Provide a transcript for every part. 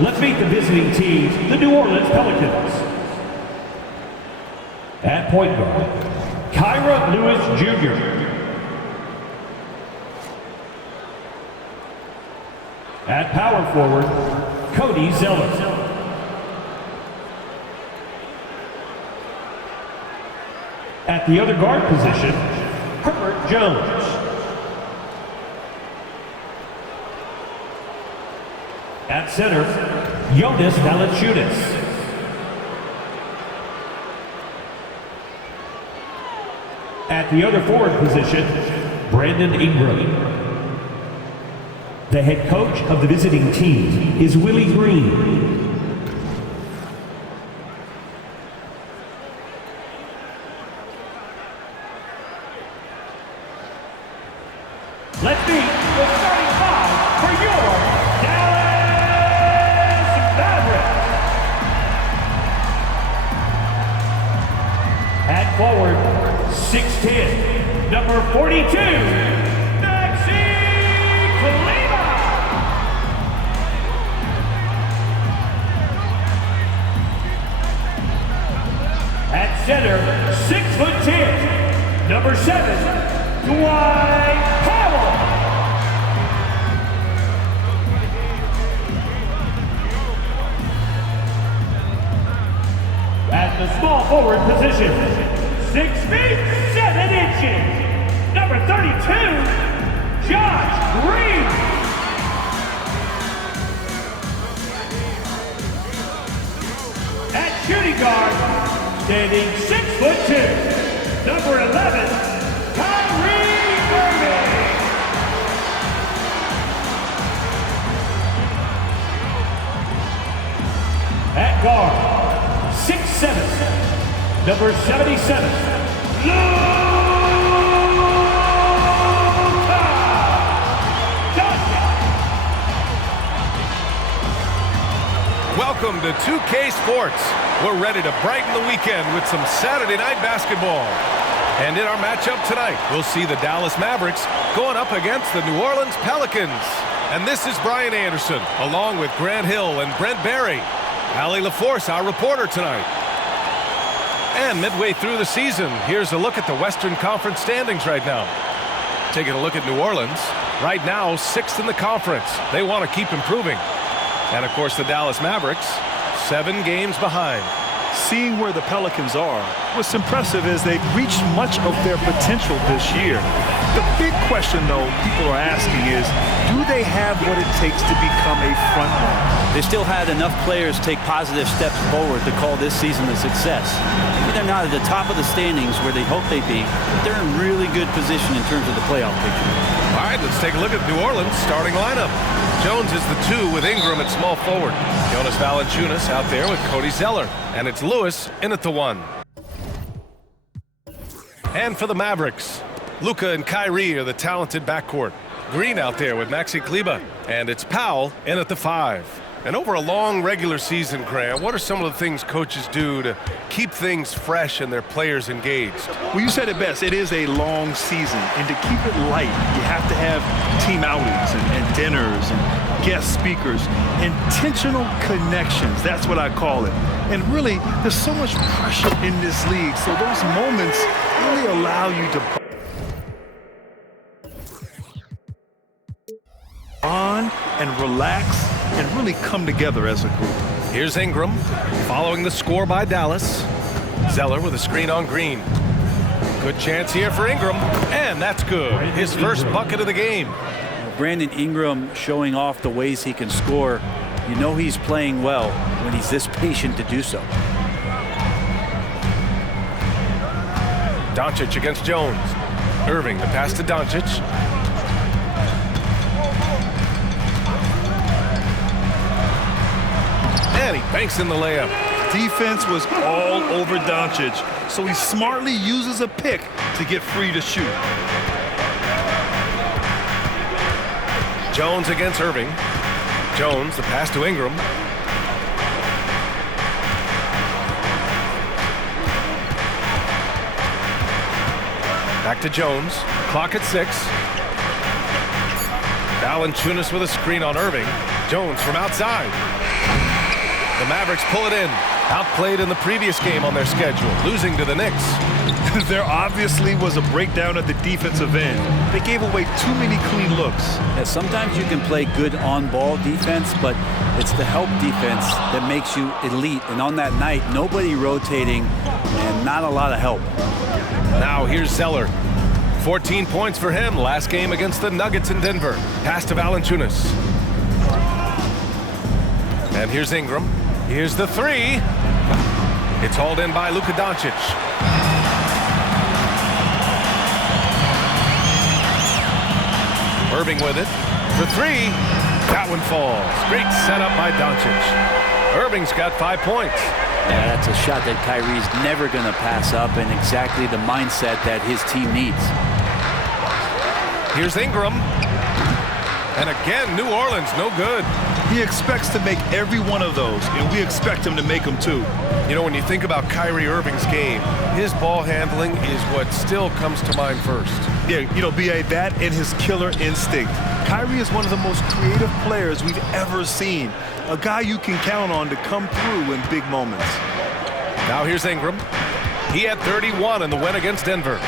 Let's meet the visiting team, the New Orleans Pelicans. At point guard, Kyra Lewis Jr. At power forward, Cody Zeller. At the other guard position, Herbert Jones. At center, Jonas Valanciunas. At the other forward position, Brandon Ingram. The head coach of the visiting team is Willie Green. Let's meet the starting five for your Dallas Mavericks. At forward, 6'10", number 42, Maxi Kleber. At center, 6'10", number 7, Dwight Powell. At the small forward position, 6 feet 7 inches, number 32, Josh Green. At shooting guard, standing 6'2", number 11, Kyrie Irving. At guard, 6'7", number 77, Luka Doncic. Welcome to 2K Sports. We're ready to brighten the weekend with some Saturday night basketball. And in our matchup tonight, we'll see the Dallas Mavericks going up against the New Orleans Pelicans. And this is Brian Anderson, along with Grant Hill and Brent Barry. Allie LaForce, our reporter tonight. And midway through the season, here's a look at the Western Conference standings right now. Taking a look at New Orleans, right now 6th in the conference. They want to keep improving. And of course the Dallas Mavericks, 7 games behind. Seeing where the Pelicans are, what's impressive is they've reached much of their potential this year. The big question, though, people are asking is, do they have what it takes to become a front runner? They still had enough players take positive steps forward to call this season a success. Maybe they're not at the top of the standings where they hope they'd be, but they're in really good position in terms of the playoff picture. All right, let's take a look at New Orleans' starting lineup. Jones is the 2 with Ingram at small forward. Jonas Valanciunas out there with Cody Zeller. And it's Lewis in at the 1. And for the Mavericks, Luka and Kyrie are the talented backcourt. Green out there with Maxi Kleber. And it's Powell in at the 5. And over a long regular season, Grant, what are some of the things coaches do to keep things fresh and their players engaged? Well, you said it best. It is a long season. And to keep it light, you have to have team outings and dinners and guest speakers. Intentional connections, that's what I call it. And really, there's so much pressure in this league. So those moments really allow you to bond and relax and really come together as a group. Here's Ingram following the score by Dallas. Zeller with a screen on Green. Good chance here for Ingram, and that's good. His first bucket of the game. Brandon Ingram showing off the ways he can score. You know he's playing well when he's this patient to do so. Doncic against Jones. Irving, the pass to Doncic. And he banks in the layup. Defense was all over Doncic, so he smartly uses a pick to get free to shoot. Jones against Irving. Jones, the pass to Ingram. Back to Jones. Clock at 6. Valanciunas with a screen on Irving. Jones from outside. The Mavericks pull it in. Outplayed in the previous game on their schedule, losing to the Knicks. There obviously was a breakdown at the defensive end. They gave away too many clean looks. Yeah, sometimes you can play good on-ball defense, but it's the help defense that makes you elite. And on that night, nobody rotating and not a lot of help. Now here's Zeller. 14 points for him last game against the Nuggets in Denver. Pass to Valanciunas. And here's Ingram. Here's the three. It's hauled in by Luka Doncic. Irving with it. For three. That one falls. Great setup by Doncic. Irving's got 5 points. Yeah, that's a shot that Kyrie's never going to pass up, and exactly the mindset that his team needs. Here's Ingram. And again, New Orleans, no good. He expects to make every one of those, and we expect him to make them too. You know, when you think about Kyrie Irving's game, his ball handling is what still comes to mind first. Yeah, you know, B.A., that and his killer instinct. Kyrie is one of the most creative players we've ever seen. A guy you can count on to come through in big moments. Now here's Ingram. He had 31 in the win against Denver.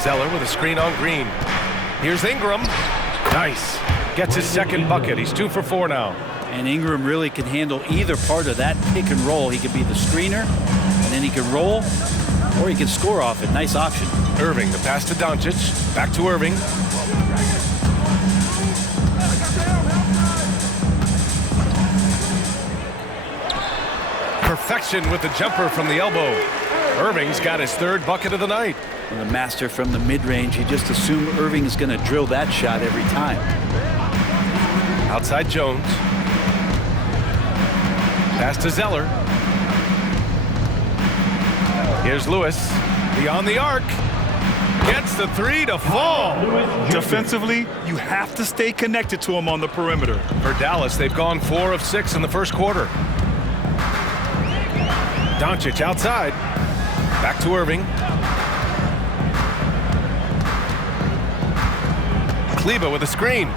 Zeller with a screen on Green. Here's Ingram. Nice. Gets his second bucket. He's 2 for 4 now. And Ingram really can handle either part of that pick and roll. He could be the screener, and then he can roll, or he can score off it. Nice option. Irving, the pass to Doncic. Back to Irving. Perfection with the jumper from the elbow. Irving's got his 3rd bucket of the night. And the master from the mid-range, you just assume Irving is going to drill that shot every time. Outside Jones. Pass to Zeller. Here's Lewis. Beyond the arc. Gets the 3 to fall. Defensively, you have to stay connected to him on the perimeter. For Dallas, they've gone 4 of 6 in the first quarter. Doncic outside. Back to Irving. Kleba with a screen.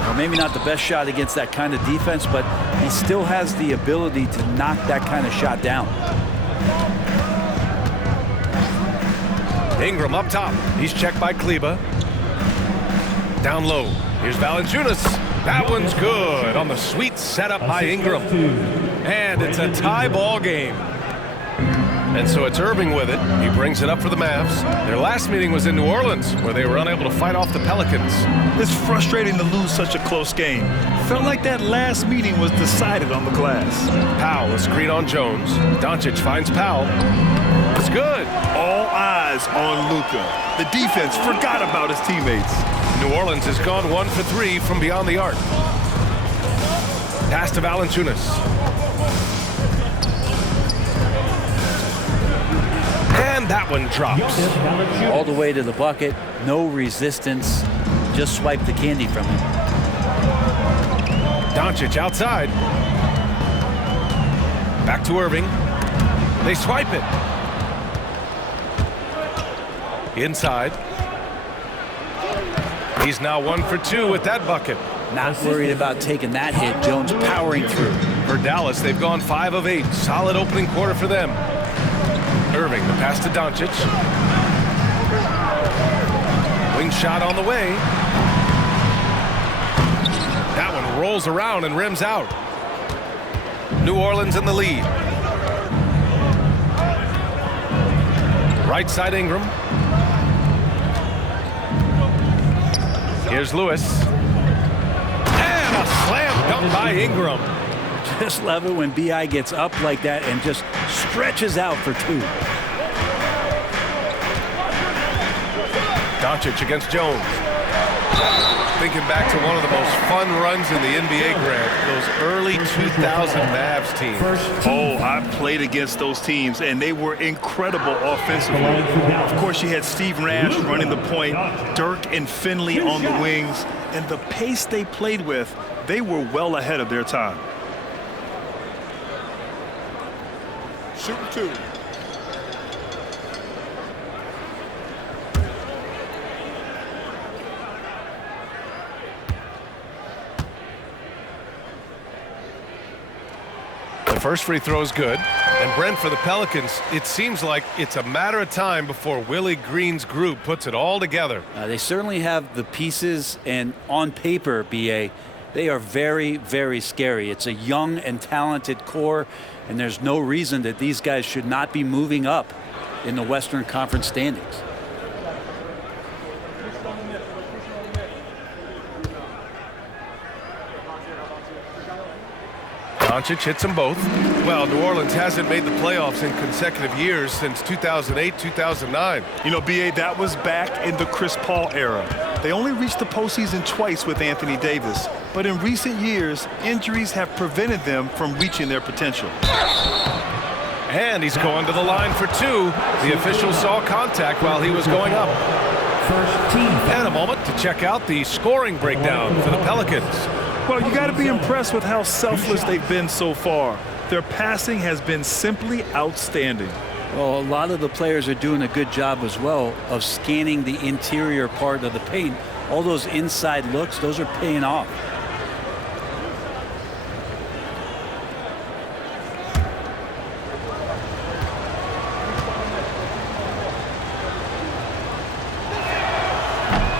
Well, maybe not the best shot against that kind of defense, but he still has the ability to knock that kind of shot down. Ingram up top. He's checked by Kleba. Down low. Here's Valanciunas. That one's good on the sweet setup by Ingram. And it's a tie ball game. And so it's Irving with it. He brings it up for the Mavs. Their last meeting was in New Orleans, where they were unable to fight off the Pelicans. It's frustrating to lose such a close game. Felt like that last meeting was decided on the glass. Powell, a screen on Jones. Doncic finds Powell. It's good. All eyes on Luka. The defense forgot about his teammates. New Orleans has gone 1 for 3 from beyond the arc. Pass to Valanciunas. And that one drops. All the way to the bucket, no resistance, just swipe the candy from him. Doncic outside. Back to Irving. They swipe it. Inside. He's now 1 for 2 with that bucket. Not worried about taking that hit. Jones powering through. For Dallas, they've gone 5 of 8. Solid opening quarter for them. Irving, the pass to Doncic. Wing shot on the way. That one rolls around and rims out. New Orleans in the lead. Right side Ingram. Here's Lewis. And a slam dunk by Ingram. Just love it when B.I. gets up like that and just stretches out for 2. Doncic against Jones. Thinking back to one of the most fun runs in the NBA, Grant, those early 2000 Mavs teams. Oh, I played against those teams, and they were incredible offensively. Of course, you had Steve Nash running the point, Dirk and Finley on the wings, and the pace they played with, they were well ahead of their time. Shooting 2. First free throw is good. And Brent, for the Pelicans, it seems like it's a matter of time before Willie Green's group puts it all together. They certainly have the pieces, and on paper, B.A., they are very, very scary. It's a young and talented core, and there's no reason that these guys should not be moving up in the Western Conference standings. Doncic hits them both. Well, New Orleans hasn't made the playoffs in consecutive years since 2008, 2009. You know, B.A., that was back in the Chris Paul era. They only reached the postseason twice with Anthony Davis. But in recent years, injuries have prevented them from reaching their potential. And he's going to the line for two. The official saw contact while he was going up. First team. And a moment to check out the scoring breakdown for the Pelicans. Well, you got to be impressed with how selfless they've been so far. Their passing has been simply outstanding. Well, a lot of the players are doing a good job as well of scanning the interior part of the paint. All those inside looks, those are paying off.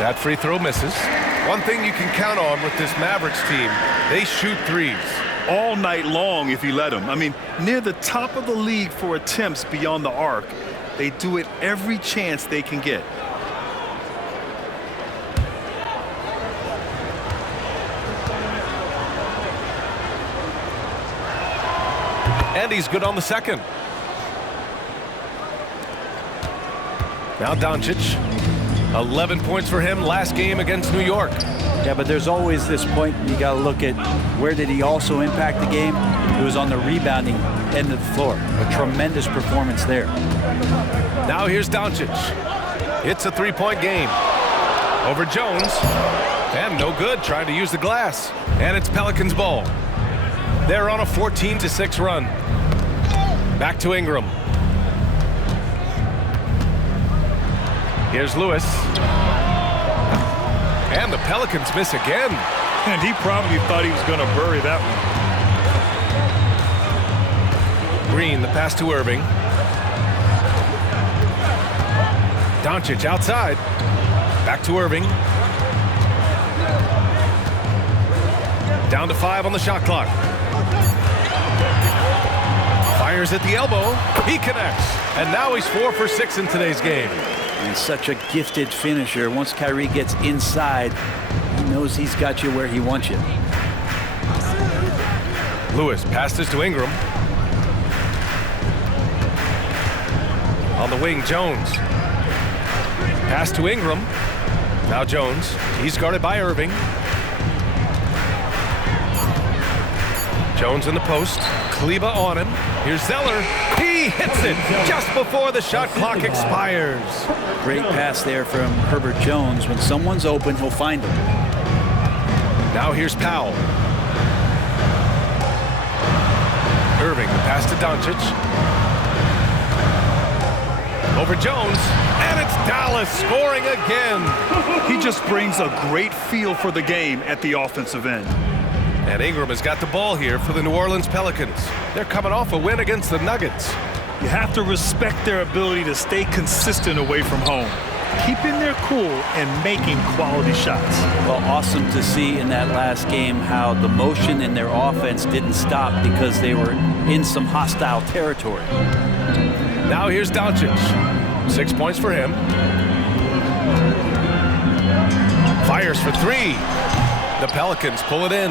That free throw misses. One thing you can count on with this Mavericks team, they shoot threes. All night long if you let them. I mean, near the top of the league for attempts beyond the arc. They do it every chance they can get. And he's good on the second. Now Doncic. 11 points for him last game against New York. Yeah, but there's always this point you got to look at where did he also impact the game. It was on the rebounding end of the floor. A tremendous performance there. Now here's Doncic. It's a three-point game. Over Jones. And no good, trying to use the glass. And it's Pelicans ball. They're on a 14-6 run. Back to Ingram. Here's Lewis. And the Pelicans miss again. And he probably thought he was going to bury that one. Green, the pass to Irving. Doncic outside. Back to Irving. Down to 5 on the shot clock. Fires at the elbow. He connects. And now he's 4 for 6 in today's game. And such a gifted finisher. Once Kyrie gets inside, he knows he's got you where he wants you. Lewis passes to Ingram. On the wing, Jones. Pass to Ingram. Now Jones. He's guarded by Irving. Jones in the post. Kleba on him. Here's Zeller. He hits it just before the shot clock expires. Great pass there from Herbert Jones. When someone's open, he'll find them. Now here's Powell. Irving, the pass to Doncic. Over Jones, and it's Dallas scoring again. He just brings a great feel for the game at the offensive end. And Ingram has got the ball here for the New Orleans Pelicans. They're coming off a win against the Nuggets. You have to respect their ability to stay consistent away from home, keeping their cool and making quality shots. Well, awesome to see in that last game how the motion in their offense didn't stop because they were in some hostile territory. Now here's Doncic. 6 points for him. Fires for 3. The Pelicans pull it in.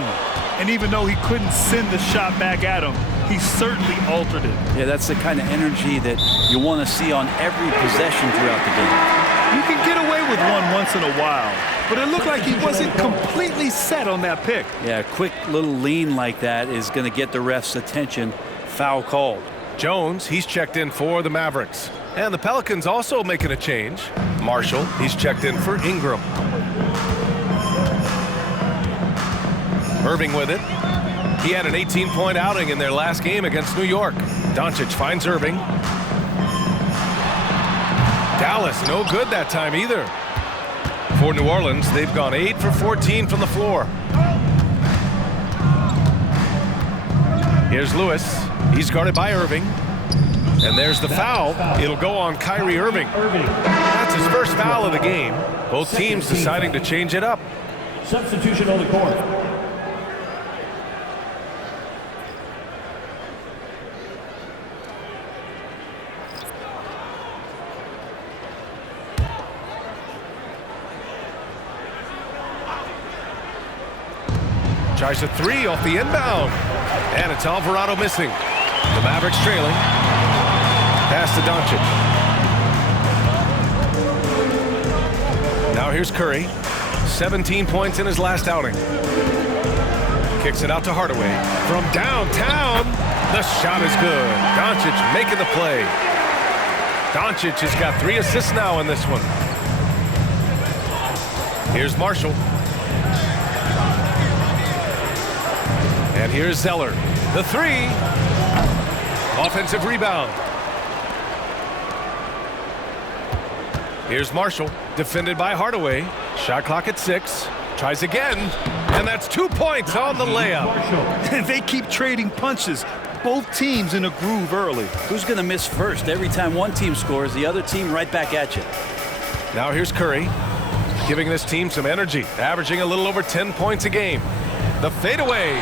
And even though he couldn't send the shot back at him, he certainly altered it. Yeah, that's the kind of energy that you want to see on every possession throughout the game. You can get away with one once in a while, but it looked like he wasn't completely set on that pick. Yeah, a quick little lean like that is going to get the ref's attention. Foul called. Jones, he's checked in for the Mavericks. And the Pelicans also making a change. Marshall, he's checked in for Ingram. Irving with it. He had an 18-point outing in their last game against New York. Doncic finds Irving. Dallas, no good that time either. For New Orleans, they've gone 8 for 14 from the floor. Here's Lewis. He's guarded by Irving. And there's the foul. It'll go on Kyrie Irving. That's his first foul of the game. Both teams deciding to change it up. Substitution on the court. Tries a three off the inbound. And it's Alvarado missing. The Mavericks trailing. Pass to Doncic. Now here's Curry. 17 points in his last outing. Kicks it out to Hardaway. From downtown, the shot is good. Doncic making the play. Doncic has got 3 assists now in this one. Here's Marshall. And here's Zeller. The 3. Offensive rebound. Here's Marshall, defended by Hardaway. Shot clock at 6. Tries again, and that's 2 points on the layup. And they keep trading punches. Both teams in a groove early. Who's going to miss first? Every time one team scores, the other team right back at you. Now here's Curry, giving this team some energy, averaging a little over 10 points a game. The fadeaway.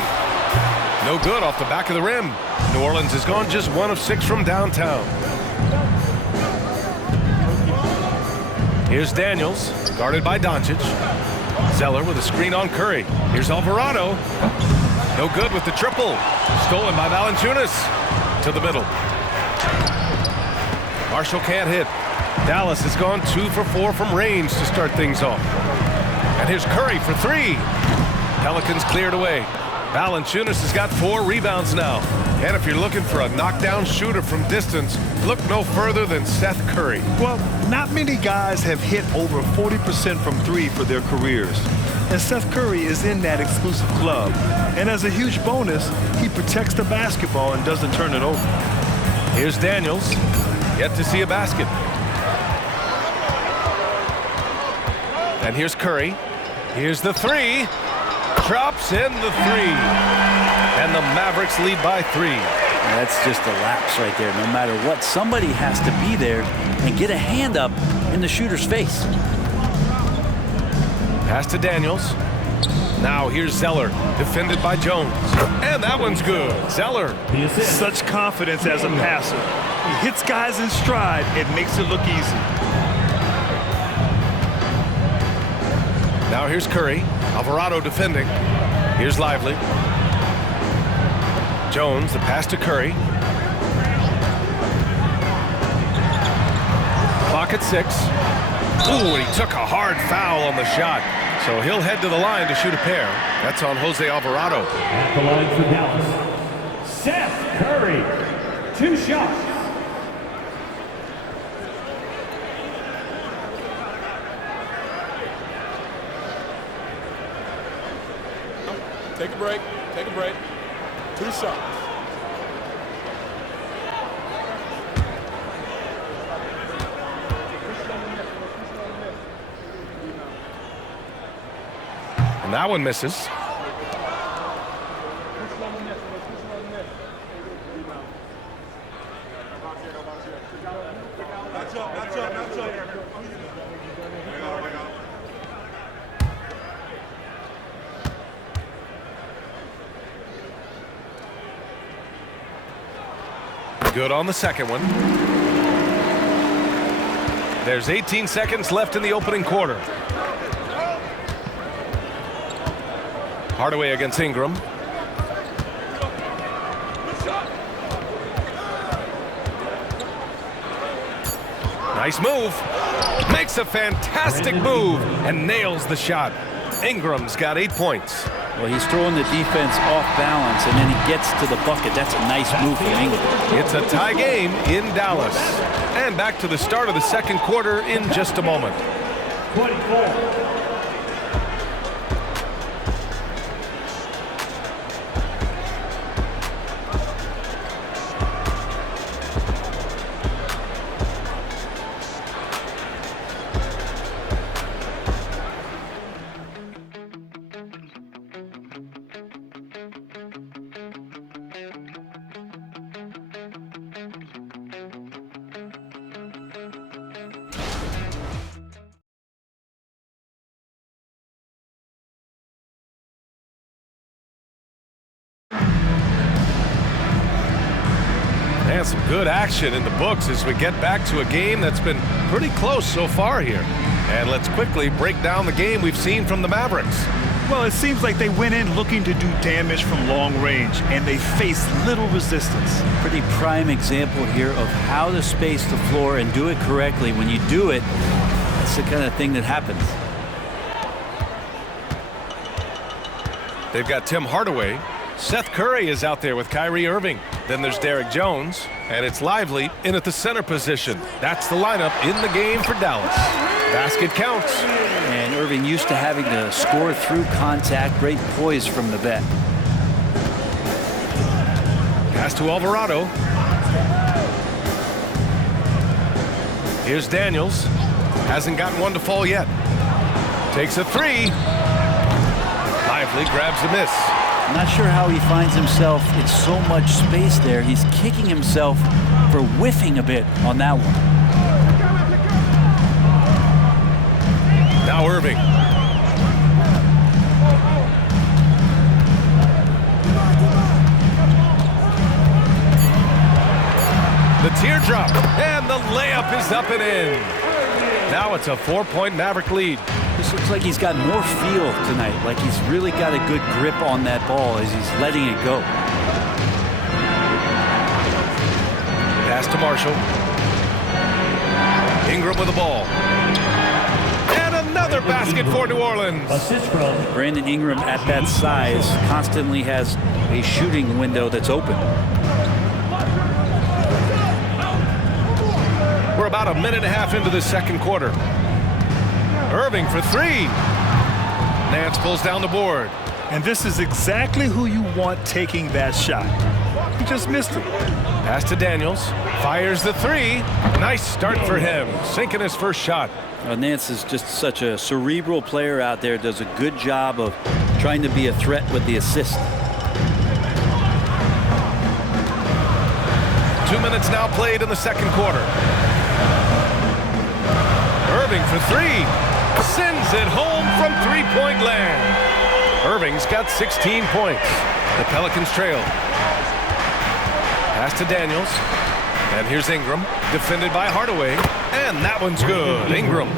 No good off the back of the rim. New Orleans has gone just 1 of 6 from downtown. Here's Daniels, guarded by Doncic. Zeller with a screen on Curry. Here's Alvarado. No good with the triple. Stolen by Valanciunas. To the middle. Marshall can't hit. Dallas has gone 2 for 4 from range to start things off. And here's Curry for 3. Pelicans cleared away. Valanciunas has got 4 rebounds now. And if you're looking for a knockdown shooter from distance, look no further than Seth Curry. Well, not many guys have hit over 40% from 3 for their careers. And Seth Curry is in that exclusive club. And as a huge bonus, he protects the basketball and doesn't turn it over. Here's Daniels. Yet to see a basket. And here's Curry. Here's the 3. Drops in the 3. And the Mavericks lead by 3. That's just a lapse right there. No matter what, somebody has to be there and get a hand up in the shooter's face. Pass to Daniels. Now here's Zeller, defended by Jones. And that one's good. Zeller. Such confidence as a passer. He hits guys in stride and makes it look easy. Now here's Curry. Alvarado defending. Here's Lively. Jones, the pass to Curry. Clock at 6. Ooh, and he took a hard foul on the shot. So he'll head to the line to shoot a pair. That's on Jose Alvarado. At the line for Dallas, Seth Curry. 2 shots. Take a break. Take a break. 2 shots. And that one misses. Good on the second one. There's 18 seconds left in the opening quarter. Hardaway against Ingram. Nice move. Makes a fantastic move and nails the shot. Ingram's got 8 points. Well, he's throwing the defense off balance, and then he gets to the bucket. That's a nice move from Ingram. It's a tie game in Dallas. And back to the start of the second quarter in just a moment. 24. And some good action in the books as we get back to a game that's been pretty close so far here. And let's quickly break down the game we've seen from the Mavericks. Well, it seems like they went in looking to do damage from long range, and they faced little resistance. Pretty prime example here of how to space the floor and do it correctly. When you do it, that's the kind of thing that happens. They've got Tim Hardaway. Seth Curry is out there with Kyrie Irving. Then there's Derek Jones, and it's Lively in at the center position. That's the lineup in the game for Dallas. Basket counts. And Irving used to having to score through contact. Great poise from the vet. Pass to Alvarado. Here's Daniels. Hasn't gotten one to fall yet. Takes a three. Lively grabs the miss. I'm not sure how he finds himself in so much space there. He's kicking himself for whiffing a bit on that one. Now Irving. The teardrop, and the layup is up and in. Now it's a 4-point Maverick lead. This looks like he's got more feel tonight, like he's really got a good grip on that ball as he's letting it go. Pass to Marshall. Ingram with the ball. And another basket for New Orleans. Assist from Brandon Ingram at that size constantly has a shooting window that's open. We're about a minute and a half into the second quarter. Irving for three. Nance pulls down the board. And this is exactly who you want taking that shot. He just missed it. Pass to Daniels. Fires the three. Nice start for him. Sinking his first shot. Nance is just such a cerebral player out there. Does a good job of trying to be a threat with the assist. 2 minutes now played in the second quarter. Irving for three. Sends it home from three-point land. Irving's got 16 points. The Pelicans trail. Pass to Daniels. And here's Ingram, defended by Hardaway. And that one's good. Ingram.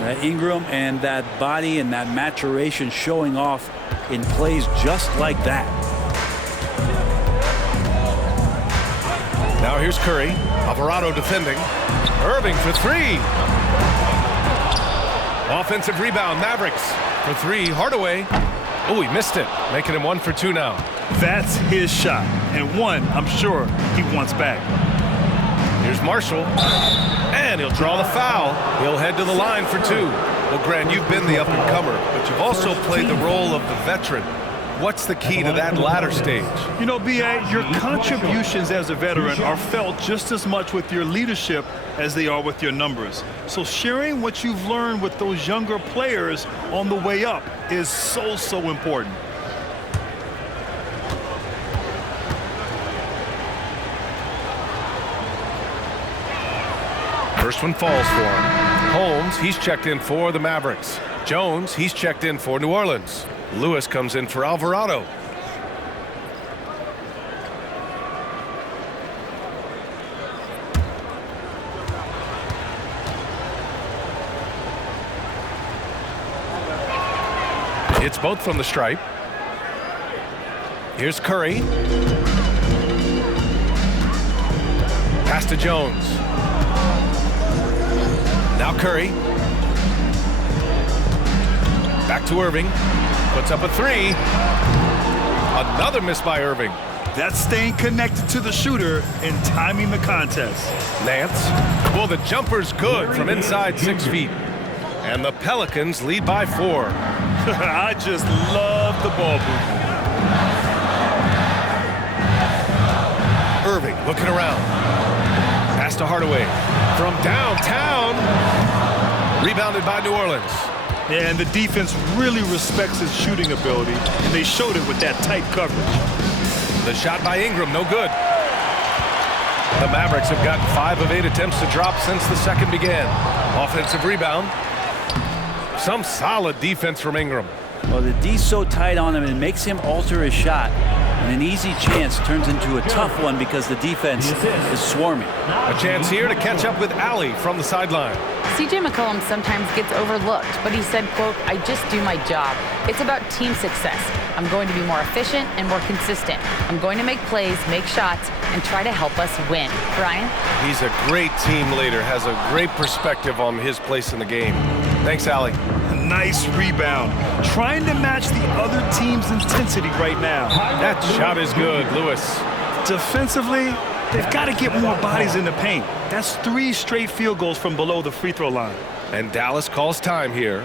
That Ingram and that body and that maturation showing off in plays just like that. Now here's Curry. Alvarado defending. Irving for three. Offensive rebound, Mavericks. For three, Hardaway. Oh, he missed it. Making him 1 for 2 now. That's his shot. And one, I'm sure, he wants back. Here's Marshall. And he'll draw the foul. He'll head to the line for two. Well, Grant, you've been the up-and-comer, but you've also played the role of the veteran. What's the key to that latter stage? You know, B.A., your contributions as a veteran are felt just as much with your leadership as they are with your numbers. So sharing what you've learned with those younger players on the way up is so important. First one falls for him. Holmes, he's checked in for the Mavericks. Jones, he's checked in for New Orleans. Lewis comes in for Alvarado. It's both from the stripe. Here's Curry. Pass to Jones. Now Curry. Back to Irving. Puts up a three. Another miss by Irving. That's staying connected to the shooter and timing the contest. Nance. Well, the jumper's good from inside 6 feet. And the Pelicans lead by 4. I just love the ball movement. Irving looking around. Pass to Hardaway. From downtown. Rebounded by New Orleans. Yeah, and the defense really respects his shooting ability, and they showed it with that tight coverage. The shot by Ingram, no good. The Mavericks have gotten 5 of 8 attempts to drop since the second began. Offensive rebound. Some solid defense from Ingram. Well, the D's so tight on him, it makes him alter his shot. And an easy chance turns into a tough one because the defense is swarming. A chance here to catch up with Allie from the sideline. CJ McCollum sometimes gets overlooked, but he said, quote, "I just do my job. It's about team success. I'm going to be more efficient and more consistent. I'm going to make plays, make shots, and try to help us win." Brian? He's a great team leader, has a great perspective on his place in the game. Thanks, Allie. Nice rebound. Trying to match the other team's intensity right now. That shot is good, Lewis. Defensively, they've got to get more bodies in the paint. That's 3 straight field goals from below the free throw line. And Dallas calls time here.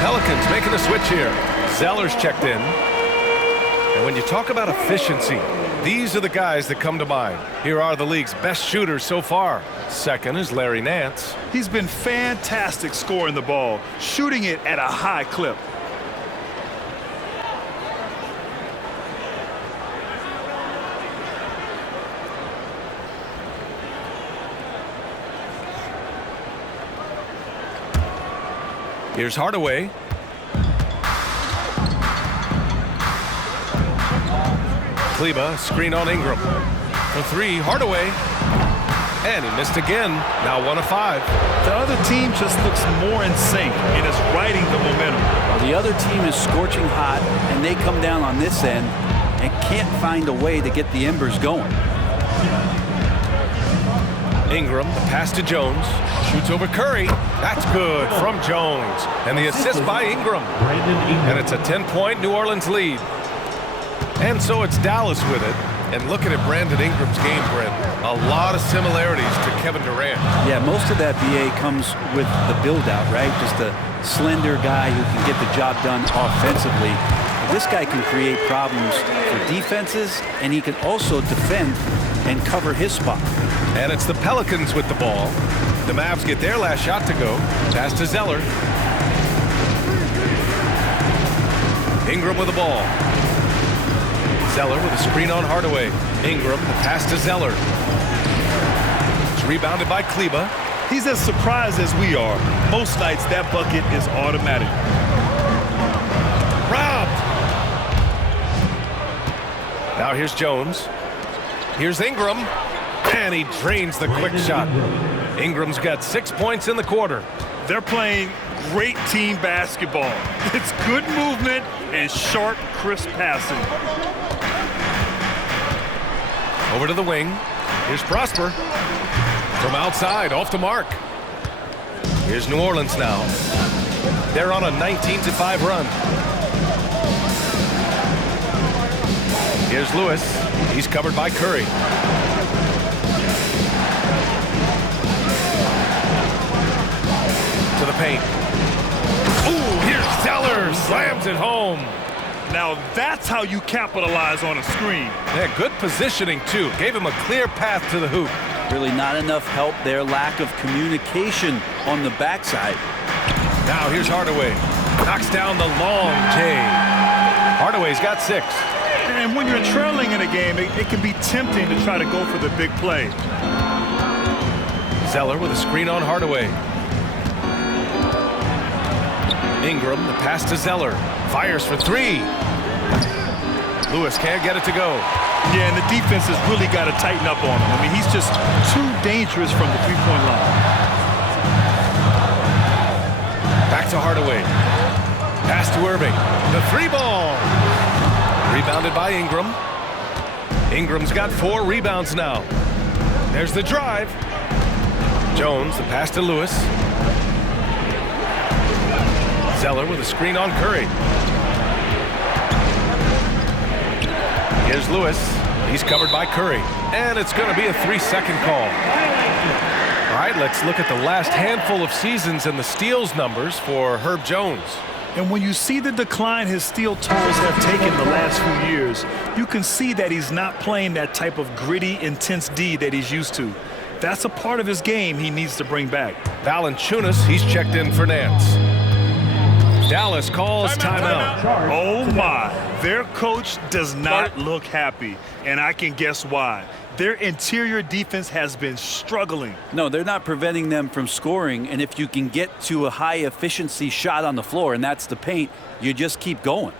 Pelicans making a switch here. Zeller's checked in. And when you talk about efficiency, these are the guys that come to mind. Here are the league's best shooters so far. Second is Larry Nance. He's been fantastic scoring the ball, shooting it at a high clip. Here's Hardaway. Kleba, screen on Ingram. For 3, Hardaway. And he missed again. Now 1 of 5. The other team just looks more in sync and is riding the momentum. Well, the other team is scorching hot, and they come down on this end and can't find a way to get the embers going. Ingram, the pass to Jones. Shoots over Curry. That's good from Jones. And the assist by Ingram. And it's a 10-point New Orleans lead. And so it's Dallas with it. And looking at Brandon Ingram's game, Brent, a lot of similarities to Kevin Durant. Yeah, most of that BA comes with the build-out, right? Just a slender guy who can get the job done offensively. This guy can create problems for defenses, and he can also defend and cover his spot. And it's the Pelicans with the ball. The Mavs get their last shot to go. Pass to Zeller. Ingram with the ball. Zeller with a screen on Hardaway. Ingram, the pass to Zeller. It's rebounded by Kleba. He's as surprised as we are. Most nights, that bucket is automatic. Robbed. Now here's Jones. Here's Ingram. And he drains the quick shot. Ingram's got 6 points in the quarter. They're playing great team basketball. It's good movement and sharp, crisp passing. Over to the wing. Here's Prosper. From outside, off the mark. Here's New Orleans now. They're on a 19-5 run. Here's Lewis. He's covered by Curry. To the paint. Ooh, here's Zeller. Slams it home. Now that's how you capitalize on a screen. Yeah, good positioning, too. Gave him a clear path to the hoop. Really not enough help there. Lack of communication on the backside. Now here's Hardaway. Knocks down the long J. Hardaway's got 6. And when you're trailing in a game, it can be tempting to try to go for the big play. Zeller with a screen on Hardaway. Ingram, the pass to Zeller. Fires for three. Lewis can't get it to go. Yeah, and the defense has really got to tighten up on him. I mean, he's just too dangerous from the three-point line. Back to Hardaway. Pass to Irving. The three ball. Rebounded by Ingram. Ingram's got 4 rebounds now. There's the drive. Jones, the pass to Lewis. Zeller with a screen on Curry. Here's Lewis. He's covered by Curry. And it's going to be a 3-second call. All right, let's look at the last handful of seasons and the steals numbers for Herb Jones. And when you see the decline his steal totals have taken the last few years, you can see that he's not playing that type of gritty, intense D that he's used to. That's a part of his game he needs to bring back. Valanciunas, he's checked in for Nance. Dallas calls timeout. Oh my, their coach does not look happy, and I can guess why. Their interior defense has been struggling. No, they're not preventing them from scoring, and if you can get to a high efficiency shot on the floor, and that's the paint, you just keep going.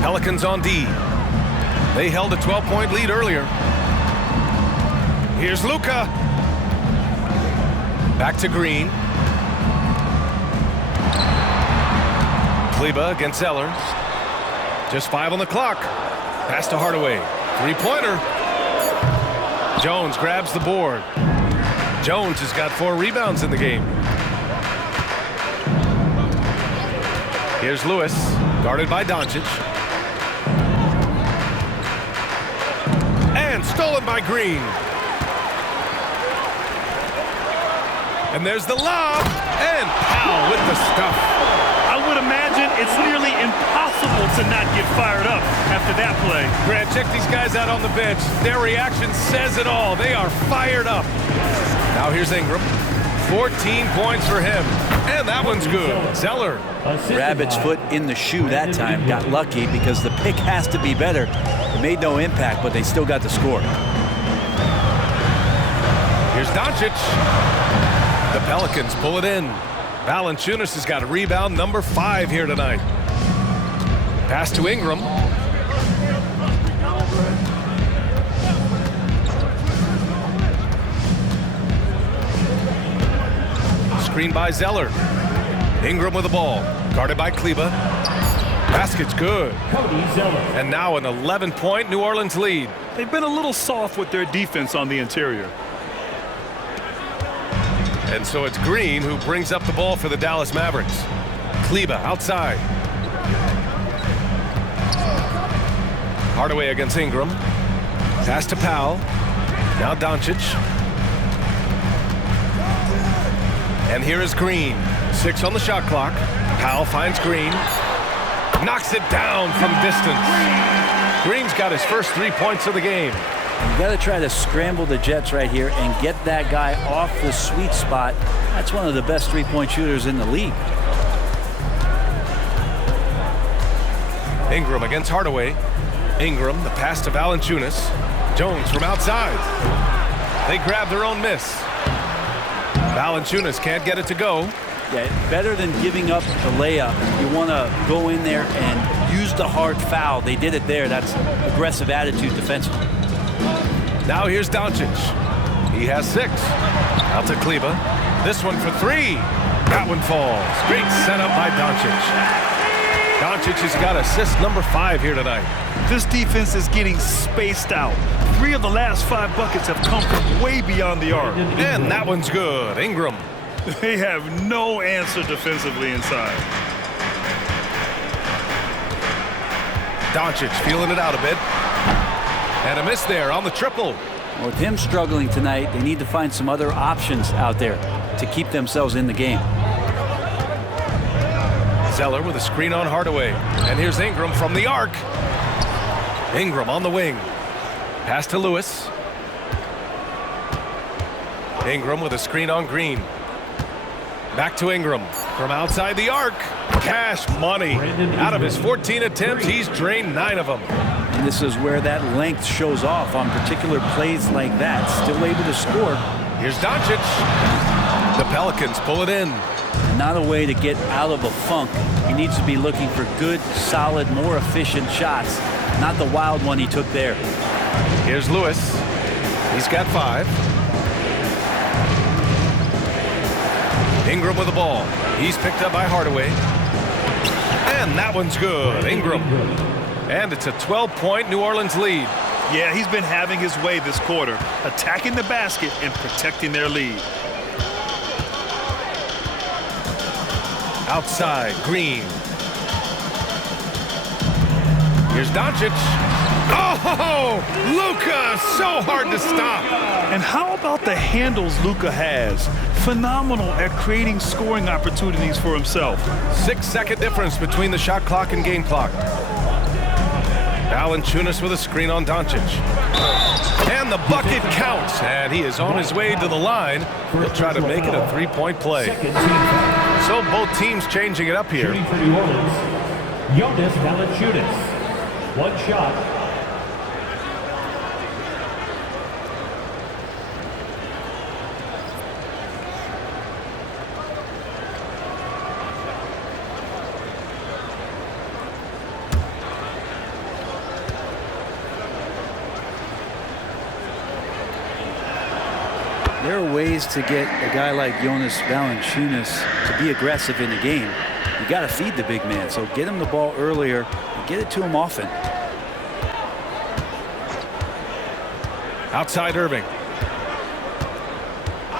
Pelicans on D. They held a 12-point lead earlier. Here's Luka. Back to Green. Kleber against Zeller. Just 5 on the clock. Pass to Hardaway. Three-pointer. Jones grabs the board. Jones has got 4 rebounds in the game. Here's Lewis, guarded by Doncic. And stolen by Green. And there's the lob. And Powell with the stuff. I would imagine it's nearly impossible to not get fired up after that play. Grant, check these guys out on the bench. Their reaction says it all. They are fired up. Now here's Ingram. 14 points for him. And that one's good. Zeller. Rabbit's foot in the shoe that time. Got lucky because the pick has to be better. It made no impact, but they still got the score. Here's Doncic. The Pelicans pull it in. Valanciunas has got a rebound number 5 here tonight. Pass to Ingram. Screen by Zeller. Ingram with the ball. Guarded by Kleber. Basket's good. And now an 11-point New Orleans lead. They've been a little soft with their defense on the interior. And so it's Green who brings up the ball for the Dallas Mavericks. Kleber outside. Hardaway against Ingram. Pass to Powell. Now Doncic. And here is Green. 6 on the shot clock. Powell finds Green. Knocks it down from distance. Green's got his first 3 points of the game. You got to try to scramble the Jets right here and get that guy off the sweet spot. That's one of the best three-point shooters in the league. Ingram against Hardaway. Ingram, the pass to Valanciunas. Jones from outside. They grab their own miss. Valanciunas can't get it to go. Yeah, better than giving up the layup. You want to go in there and use the hard foul. They did it there. That's aggressive attitude defensively. Now here's Doncic. He has 6. Out to Kleba. This one for 3. That one falls. Great setup by Doncic. Doncic has got assist number 5 here tonight. This defense is getting spaced out. 3 of the last 5 buckets have come from way beyond the arc. And that one's good. Ingram. They have no answer defensively inside. Doncic feeling it out a bit. And a miss there on the triple. With him struggling tonight, they need to find some other options out there to keep themselves in the game. Zeller with a screen on Hardaway. And here's Ingram from the arc. Ingram on the wing. Pass to Lewis. Ingram with a screen on Green. Back to Ingram from outside the arc. Cash money. Out of his 14 attempts, he's drained 9 of them. And this is where that length shows off on particular plays like that. Still able to score. Here's Doncic. The Pelicans pull it in. Not a way to get out of a funk. He needs to be looking for good, solid, more efficient shots. Not the wild one he took there. Here's Lewis. He's got 5. Ingram with the ball. He's picked up by Hardaway. And that one's good. Ingram. And it's a 12-point New Orleans lead. Yeah, he's been having his way this quarter, attacking the basket and protecting their lead. Outside, Green. Here's Doncic. Oh, Luka, so hard to stop. And how about the handles Luka has? Phenomenal at creating scoring opportunities for himself. 6-second difference between the shot clock and game clock. Valanciunas with a screen on Doncic. And the bucket counts. And he is on his way to the line. He'll try to make it a 3-point play. So both teams changing it up here. Shooting for New Orleans, Jonas Valanciunas. 1 shot. There are ways to get a guy like Jonas Valanciunas to be aggressive in the game. You got to feed the big man, so get him the ball earlier and get it to him often. Outside Irving.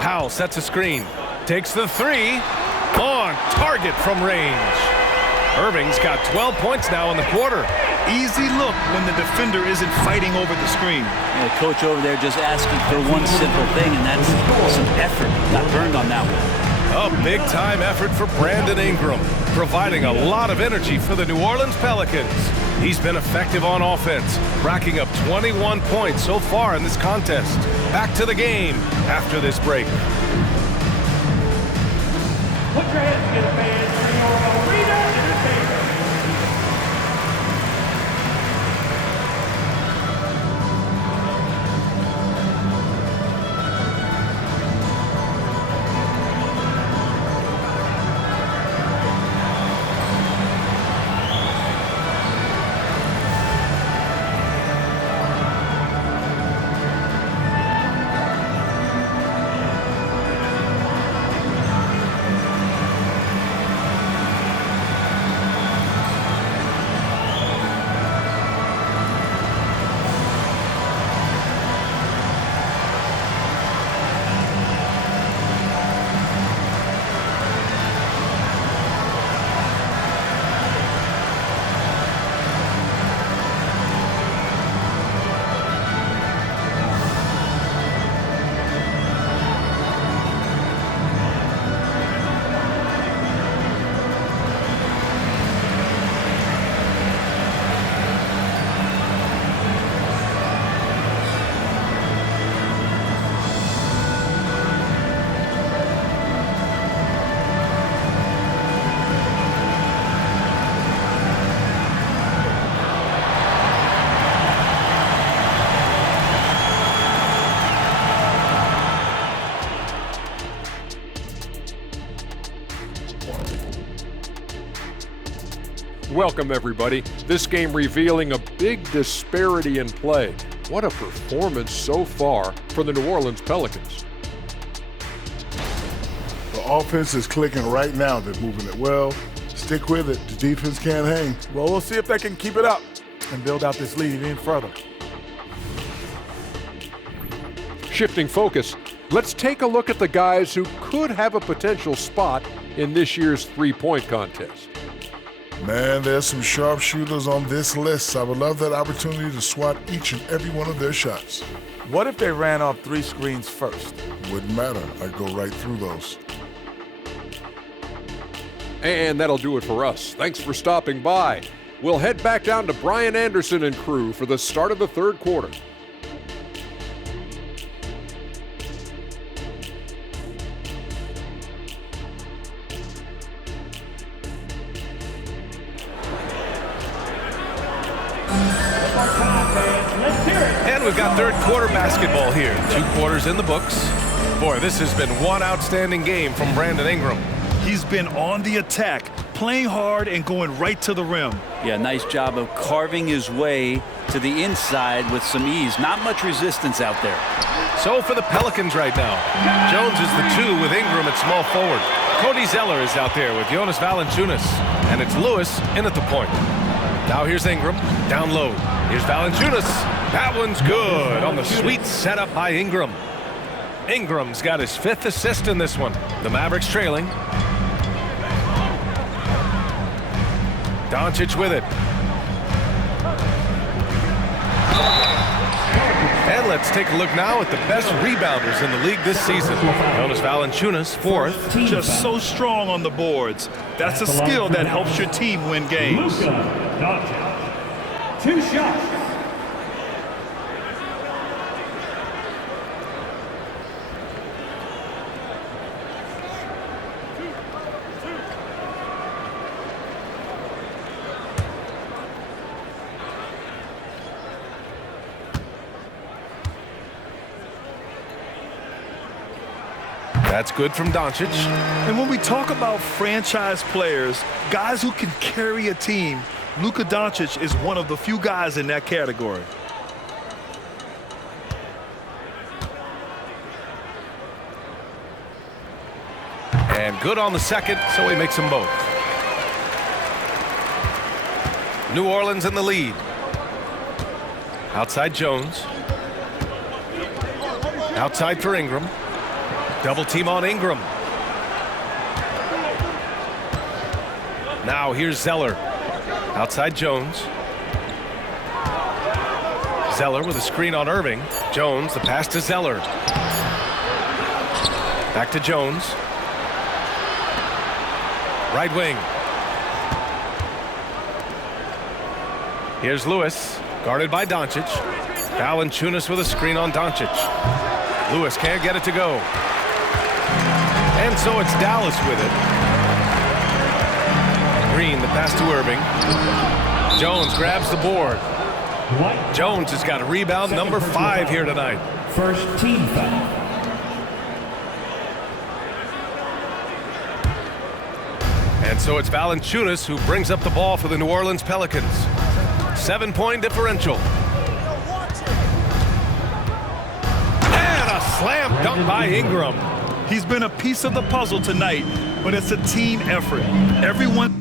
Powell sets a screen. Takes the 3. On target from range. Irving's got 12 points now in the quarter. Easy look when the defender isn't fighting over the screen. And the coach over there just asking for one simple thing, and that's some effort. Got burned on that one. A big-time effort for Brandon Ingram, providing a lot of energy for the New Orleans Pelicans. He's been effective on offense, racking up 21 points so far in this contest. Back to the game after this break. Put your hands together, fans, for your arena entertainment. Welcome, everybody. This game revealing a big disparity in play. What a performance so far for the New Orleans Pelicans. The offense is clicking right now. They're moving it well. Stick with it. The defense can't hang. Well, we'll see if they can keep it up and build out this lead even further. Shifting focus, let's take a look at the guys who could have a potential spot in this year's three-point contest. Man, there's some sharpshooters on this list. I would love that opportunity to swat each and every one of their shots. What if they ran off 3 screens first? Wouldn't matter. I'd go right through those. And that'll do it for us. Thanks for stopping by. We'll head back down to Brian Anderson and crew for the start of the third quarter. And we've got third quarter basketball here. 2 quarters in the books. Boy, this has been one outstanding game from Brandon Ingram. He's been on the attack, playing hard and going right to the rim. Yeah, nice job of carving his way to the inside with some ease. Not much resistance out there. So for the Pelicans right now, Jones is the 2 with Ingram at small forward. Cody Zeller is out there with Jonas Valanciunas. And it's Lewis in at the point. Now here's Ingram, down low. Here's Valanciunas. That one's good on the sweet setup by Ingram. Ingram's got his 5th assist in this one. The Mavericks trailing. Doncic with it. And let's take a look now at the best rebounders in the league this season. Jonas Valanciunas, 4th. Just so strong on the boards. That's a skill that helps your team win games. 2 shots. That's good from Doncic. And when we talk about franchise players, guys who can carry a team, Luka Doncic is one of the few guys in that category. And good on the second, so he makes them both. New Orleans in the lead. Outside Jones. Outside for Ingram. Double team on Ingram. Now here's Zeller. Outside Jones. Zeller with a screen on Irving. Jones, the pass to Zeller. Back to Jones. Right wing. Here's Lewis, guarded by Doncic. Valanciunas with a screen on Doncic. Lewis can't get it to go. And so it's Dallas with it. Green, the pass to Irving. Jones grabs the board. Jones has got a rebound number 5 here tonight. First team foul. And so it's Valanciunas who brings up the ball for the New Orleans Pelicans. 7-point differential. And a slam dunk by Ingram. He's been a piece of the puzzle tonight, but it's a team effort. Everyone